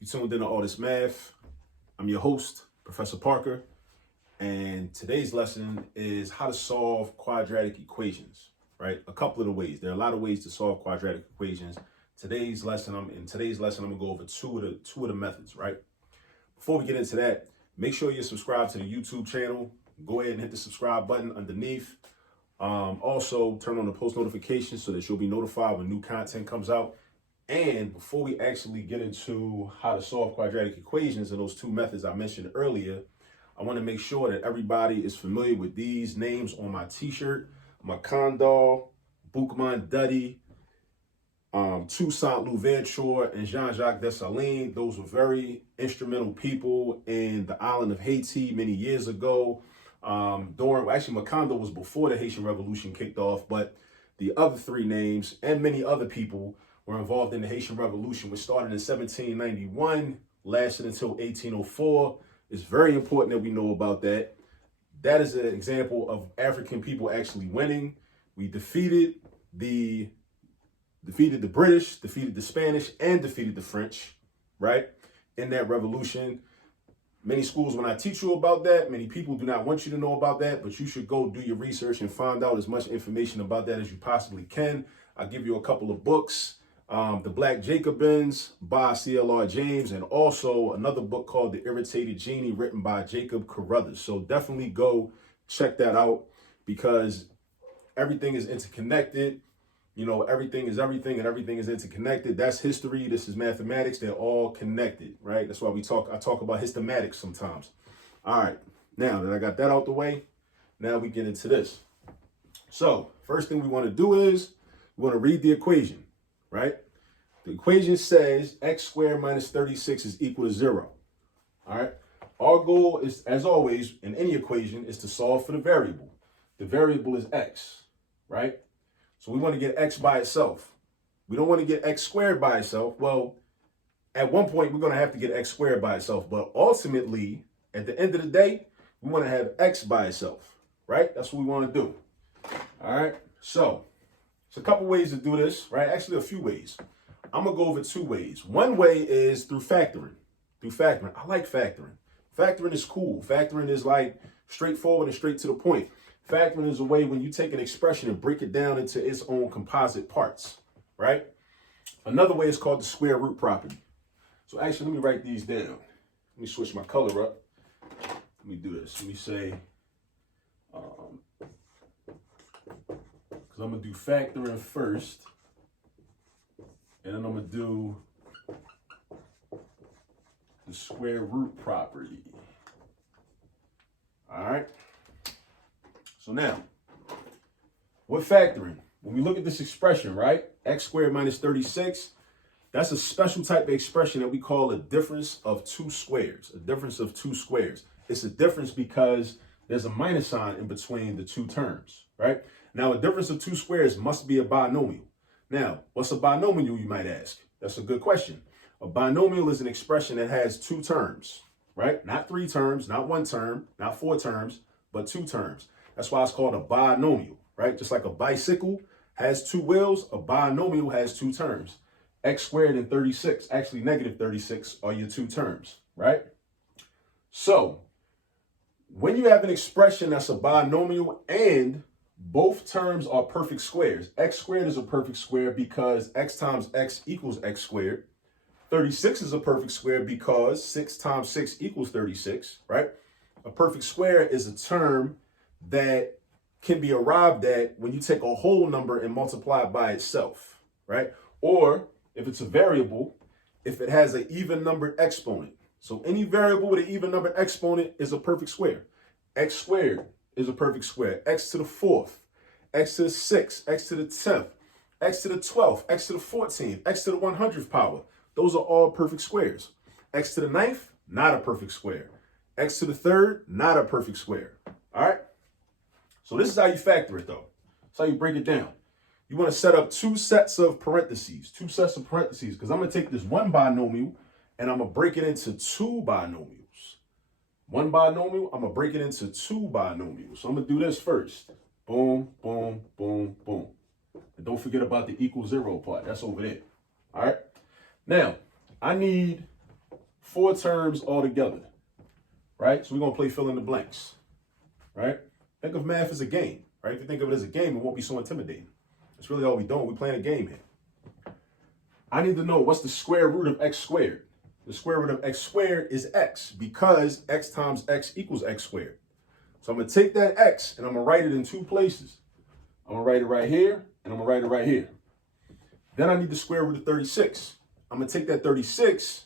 You tuned in to All This Math. I'm your host, Professor Parker, and today's lesson is how to solve quadratic equations, right? A couple of the ways. There are a lot of ways to solve quadratic equations. In today's lesson, I'm gonna go over two of the methods, right? Before we get into that, make sure you're subscribed to the YouTube channel. Go ahead and hit the subscribe button underneath. Also, turn on the post notifications so that you'll be notified when new content comes out. And before we actually get into how to solve quadratic equations and those two methods I mentioned earlier, I want to make sure that everybody is familiar with these names on my t-shirt. Macandal, Boukman Duddy, Toussaint Louverture, and Jean-Jacques Dessalines. Those were very instrumental people in the island of Haiti many years ago. Macandal was before the Haitian Revolution kicked off, but the other three names and many other people were involved in the Haitian Revolution, which started in 1791, lasted until 1804. It's very important that we know about that. That is an example of African people actually winning. We defeated the British, defeated the Spanish, and defeated the French, right? In that revolution. Many schools will not teach you about that. Many people do not want you to know about that, but you should go do your research and find out as much information about that as you possibly can. I'll give you a couple of books. The Black Jacobins by C.L.R. James, and also another book called The Irritated Genie written by Jacob Carruthers. So definitely go check that out because everything is interconnected. You know, everything is everything and everything is interconnected. That's history. This is mathematics. They're all connected, right? That's why I talk about hystematics sometimes. All right. Now that I got that out the way, now we get into this. So first thing we want to do is we want to read the equation. Right? The equation says x squared minus 36 is equal to 0. All right. Our goal is, as always, in any equation, is to solve for the variable. The variable is x, right? So we want to get x by itself. We don't want to get x squared by itself. Well, at one point, we're going to have to get x squared by itself. But ultimately, at the end of the day, we want to have x by itself, right? That's what we want to do. All right. So a couple ways to do this, right? Actually, a few ways. I'm going to go over two ways. One way is through factoring. I like factoring. Factoring is cool. Factoring is like straightforward and straight to the point. Factoring is a way when you take an expression and break it down into its own composite parts, right? Another way is called the square root property. So actually, let me write these down. Let me switch my color up. Let me do this. Let me say, I'm going to do factoring first, and then I'm going to do the square root property. All right. So now, with factoring, when we look at this expression, right, x squared minus 36, that's a special type of expression that we call a difference of two squares, a difference of two squares. It's a difference because there's a minus sign in between the two terms, right? Now, a difference of two squares must be a binomial. Now, what's a binomial, you might ask? That's a good question. A binomial is an expression that has two terms, right? Not three terms, not one term, not four terms, but two terms. That's why it's called a binomial, right? Just like a bicycle has two wheels, a binomial has two terms. X squared and 36, actually negative 36 are your two terms, right? So when you have an expression that's a binomial and both terms are perfect squares. X squared is a perfect square because x times x equals x squared. 36 is a perfect square because 6 times 6 equals 36, right? A perfect square is a term that can be arrived at when you take a whole number and multiply it by itself, right? Or if it's a variable, if it has an even numbered exponent. So any variable with an even numbered exponent is a perfect square. X squared is a perfect square. X to the 4th, x to the 6th, x to the 10th, x to the 12th, x to the 14th, x to the 100th power. Those are all perfect squares. X to the 9th, not a perfect square. X to the 3rd, not a perfect square. All right? So this is how you factor it, though. That's how you break it down. You want to set up two sets of parentheses, because I'm going to take this one binomial and I'm going to break it into two binomials. One binomial, I'm going to break it into two binomials. So I'm going to do this first. Boom, boom, boom, boom. And don't forget about the equal zero part. That's over there. All right. Now, I need 4 terms altogether, right? So we're going to play fill in the blanks, right? Think of math as a game, right? If you think of it as a game, it won't be so intimidating. That's really all we're doing. We're playing a game here. I need to know what's the square root of x squared. The square root of x squared is x because x times x equals x squared. So I'm going to take that x and I'm going to write it in 2 places. I'm going to write it right here and I'm going to write it right here. Then I need the square root of 36. I'm going to take that 36,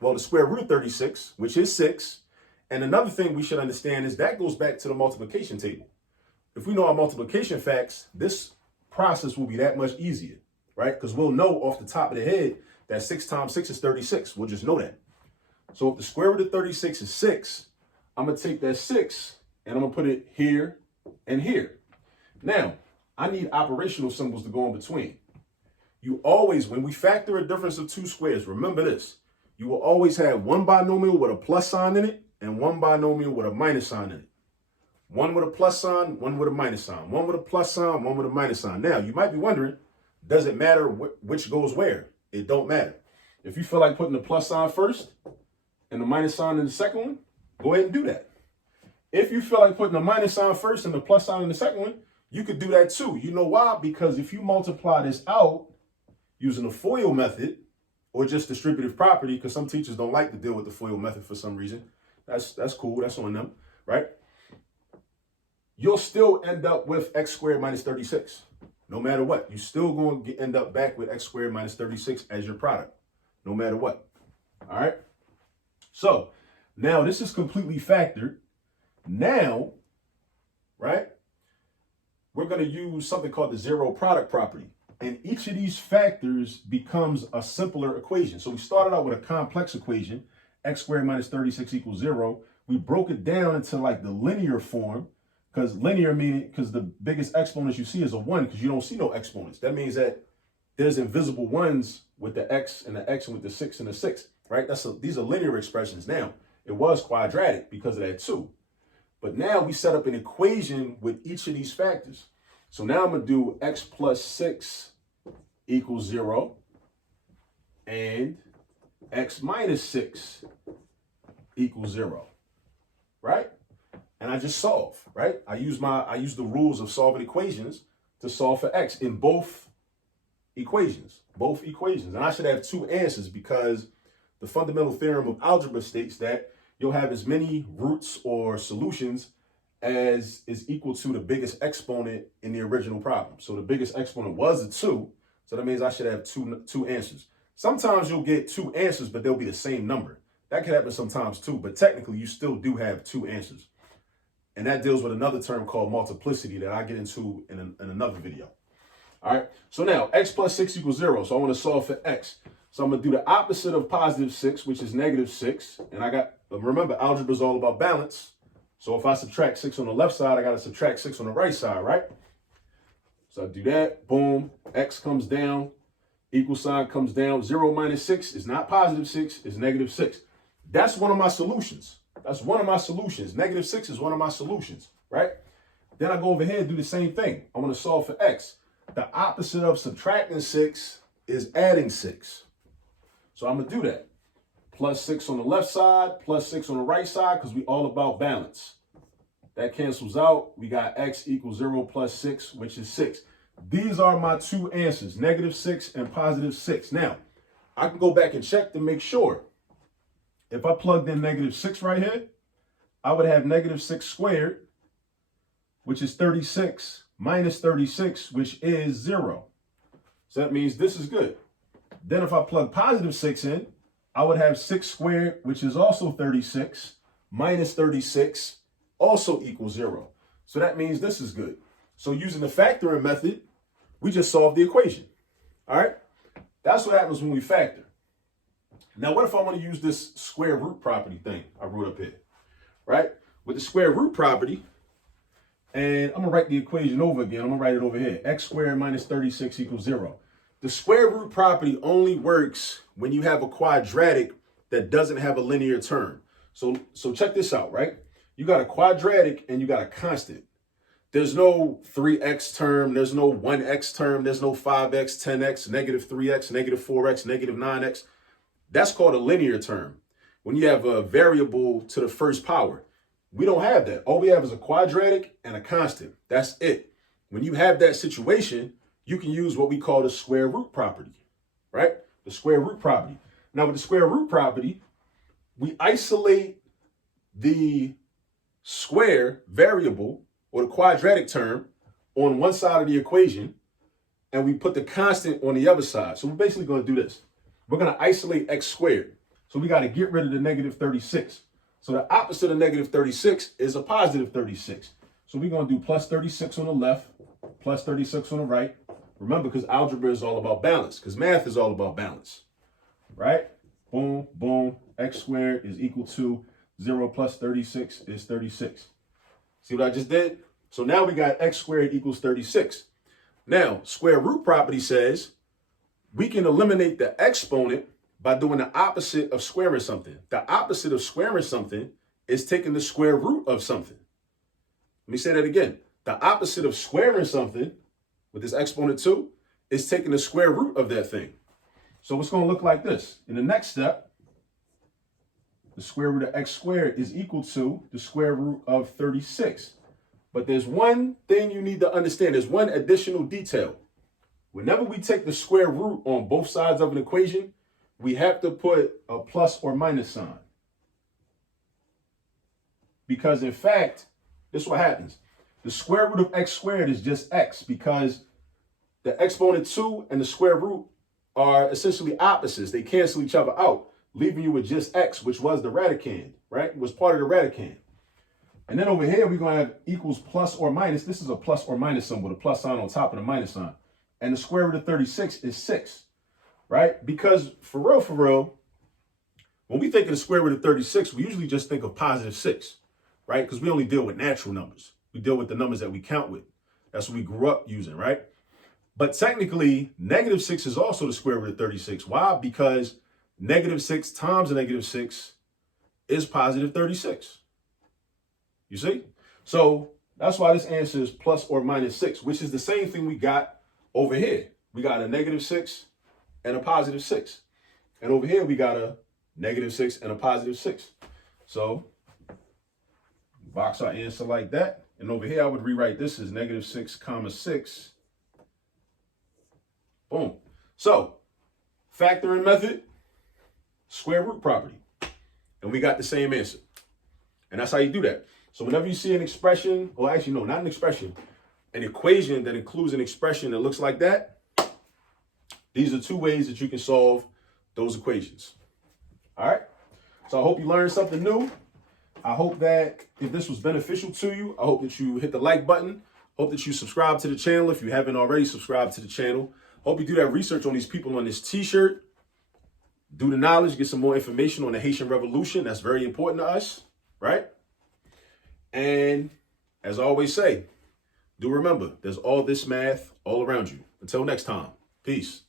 well, the square root of 36, which is 6. And another thing we should understand is that goes back to the multiplication table. If we know our multiplication facts, this process will be that much easier, right? Because we'll know off the top of the head that 6 times 6 is 36. We'll just know that. So if the square root of 36 is 6, I'm going to take that 6 and I'm going to put it here and here. Now, I need operational symbols to go in between. You always, when we factor a difference of 2 squares, remember this. You will always have one binomial with a plus sign in it and one binomial with a minus sign in it. One with a plus sign, one with a minus sign. One with a plus sign, one with a minus sign. Now, you might be wondering, does it matter which goes where? It don't matter. If you feel like putting the plus sign first and the minus sign in the second one, go ahead and do that. If you feel like putting the minus sign first and the plus sign in the second one, you could do that too. You know why? Because if you multiply this out using the FOIL method or just distributive property, because some teachers don't like to deal with the FOIL method for some reason. That's cool. That's on them, right? You'll still end up with x squared minus 36. No matter what, you're still going to end up back with x squared minus 36 as your product, no matter what. All right. So now this is completely factored. Now, right, we're going to use something called the zero product property. And each of these factors becomes a simpler equation. So we started out with a complex equation, x squared minus 36 equals 0. We broke it down into like the linear form, because linear meaning, because the biggest exponent you see is a 1, because you don't see no exponents. That means that there's invisible ones with the x and with the 6 and the 6, right? These are linear expressions. Now, it was quadratic because of that 2. But now we set up an equation with each of these factors. So now I'm going to do x plus 6 equals 0 and x minus 6 equals 0, right? And I just solve, right? I use the rules of solving equations to solve for x in both equations. And I should have 2 answers because the fundamental theorem of algebra states that you'll have as many roots or solutions as is equal to the biggest exponent in the original problem. So the biggest exponent was a 2. So that means I should have two answers. Sometimes you'll get 2 answers, but they'll be the same number. That can happen sometimes too, but technically you still do have 2 answers. And that deals with another term called multiplicity that I get into in another video. All right. So now x plus 6 equals 0. So I want to solve for x. So I'm going to do the opposite of positive 6, which is negative 6. And remember, algebra is all about balance. So if I subtract 6 on the left side, I got to subtract 6 on the right side, right? So I do that. Boom. X comes down. Equal sign comes down. 0 minus 6 is not positive 6. It's negative 6. That's one of my solutions. Negative 6 is one of my solutions, right? Then I go over here and do the same thing. I want to solve for x. The opposite of subtracting 6 is adding 6. So I'm going to do that. Plus 6 on the left side, plus 6 on the right side, because we all about balance. That cancels out. We got x equals 0 plus 6, which is 6. These are my 2 answers, negative 6 and positive 6. Now, I can go back and check to make sure. If I plugged in negative 6 right here, I would have negative 6 squared, which is 36, minus 36, which is 0. So that means this is good. Then if I plug positive 6 in, I would have 6 squared, which is also 36, minus 36, also equals 0. So that means this is good. So using the factoring method, we just solved the equation. All right? That's what happens when we factor. Now, what if I want to use this square root property thing I wrote up here, right? With the square root property, and I'm going to write the equation over again. I'm going to write it over here. X squared minus 36 equals 0. The square root property only works when you have a quadratic that doesn't have a linear term. So check this out, right? You got a quadratic and you got a constant. There's no 3x term. There's no 1x term. There's no 5x, 10x, negative 3x, negative 4x, negative 9x. That's called a linear term. when you have a variable to the first power. We don't have that. All we have is a quadratic and a constant. That's it. When you have that situation, you can use what we call the square root property, right? The square root property. Now with the square root property, we isolate the square variable or the quadratic term on one side of the equation, and we put the constant on the other side. So we're basically going to do this. We're going to isolate x squared. So we got to get rid of the negative 36. So the opposite of negative 36 is a positive 36. So we're going to do plus 36 on the left, plus 36 on the right. Remember, because algebra is all about balance, because math is all about balance, right? Boom, boom, x squared is equal to 0 plus 36 is 36. See what I just did? So now we got x squared equals 36. Now, square root property says we can eliminate the exponent by doing the opposite of squaring something. The opposite of squaring something is taking the square root of something. Let me say that again. The opposite of squaring something with this exponent 2 is taking the square root of that thing. So it's going to look like this. In the next step, the square root of x squared is equal to the square root of 36. But there's one thing you need to understand. There's one additional detail. Whenever we take the square root on both sides of an equation, we have to put a plus or minus sign. Because in fact, this is what happens. The square root of x squared is just x, because the exponent 2 and the square root are essentially opposites. They cancel each other out, leaving you with just x, which was the radicand, right? It was part of the radicand. And then over here, we're going to have equals plus or minus. This is a plus or minus sign with a plus sign on top of the minus sign. And the square root of 36 is 6, right? Because for real, when we think of the square root of 36, we usually just think of positive 6, right? Because we only deal with natural numbers. We deal with the numbers that we count with. That's what we grew up using, right? But technically, negative 6 is also the square root of 36. Why? Because negative 6 times a negative 6 is positive 36. You see? So that's why this answer is plus or minus 6, which is the same thing we got over here. We got a negative 6 and a positive 6. And over here, we got a negative 6 and a positive 6. So box our answer like that. And over here, I would rewrite this as negative 6 comma 6. Boom. So factoring method, square root property. And we got the same answer. And that's how you do that. So whenever you see an expression, or actually, no, not an expression, an equation that includes an expression that looks like that, these are two ways that you can solve those equations. All right. So I hope you learned something new. I hope that if this was beneficial to you, I hope that you hit the like button. Hope that you subscribe to the channel if you haven't already subscribed to the channel. Hope you do that research on these people on this t-shirt. Do the knowledge, get some more information on the Haitian Revolution. That's very important to us, right? And as I always say, do remember, there's all this math all around you. Until next time, peace.